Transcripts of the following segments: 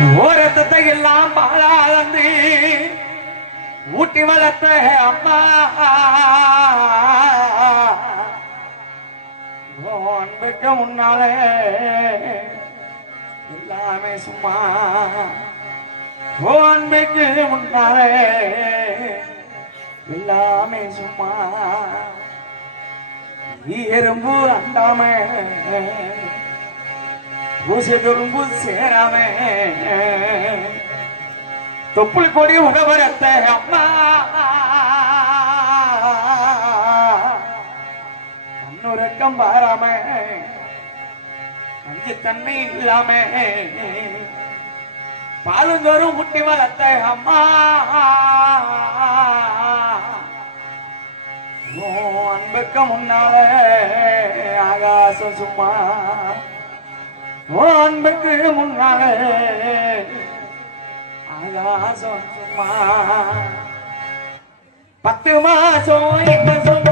ஓரத்தத்தை எல்லாம் பாழாளந்து ஊட்டி வளர்த்த அம்மா. உன் அன்புக்கு முன்னாலே எல்லாமே சும்மா. அன்புக்கு முன்னாலே எல்லாமே சும்மா. எறும்பு அண்டாமே பூசை துரும்பு சேராம. தொப்புள் கொடி உகவரத்த அம்மா. கண்ணுறக்கம் பாராம. அஞ்சு தன்மை இல்லாம. பாலுந்தோறும் முட்டி வளர்த்த அம்மா. அன்புக்கு முன்னால ஆகாசம் சும்மா. அன்புக்கு முன்னால ஆகாசம் பத்து மாசம் எங்க சுமந்து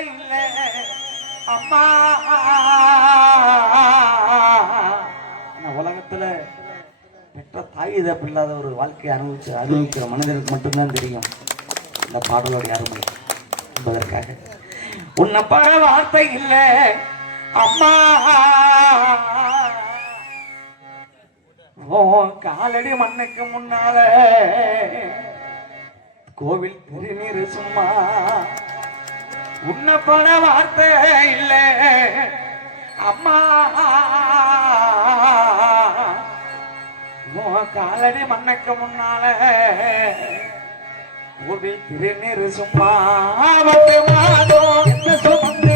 இல்ல. அம்மா. ஆனா உலகத்துல பெற்ற தாய் தப்பு இல்லாத ஒரு வாழ்க்கையை அனுபவிச்சு அனுபவிக்கிற மனிதனுக்கு மட்டும்தான் தெரியும். இந்த பாடலோடைய அருமை. என்பதற்காக. உன்னப்பான வார்த்தை இல்லை. அம்மா. ஓ காலடி மண்ணுக்கு முன்னால கோவில் திருநீர் சும்மா. உன்ன பல வார்த்தை இல்ல. அம்மா காலடி மண்ணுக்கு முன்னால கோவில் திருநீர் சும்மா மாதம். என்ன சுமந்து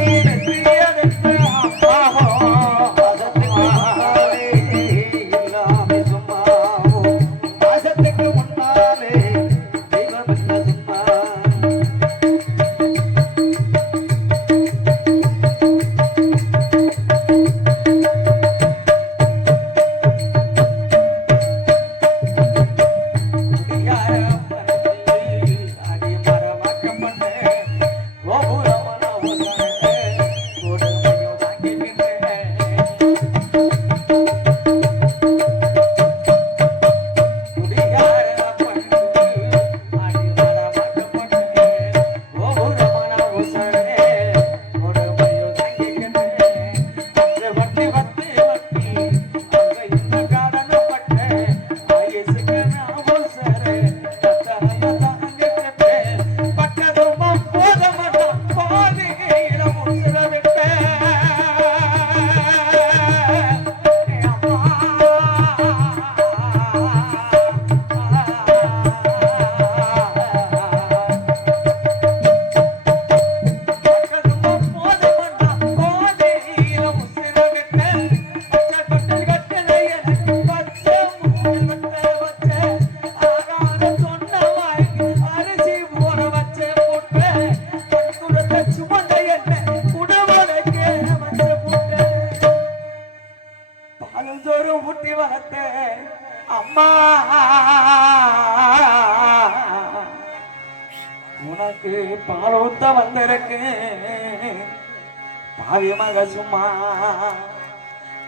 பாவி மக சும்மா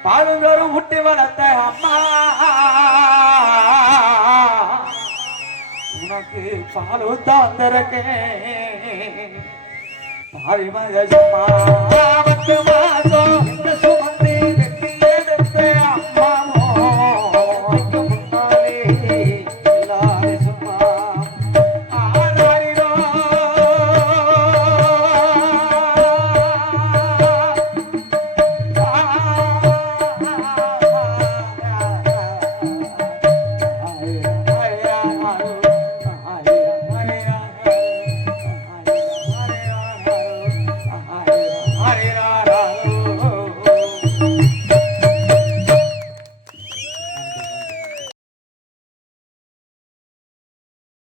பாலுதொரு ஊட்டி வளர்த்த அம்மா. உனக்கு பால் தந்திருக்கேன். வந்திருக்கேன் பாவி மக சும்மா பத்து மாசம்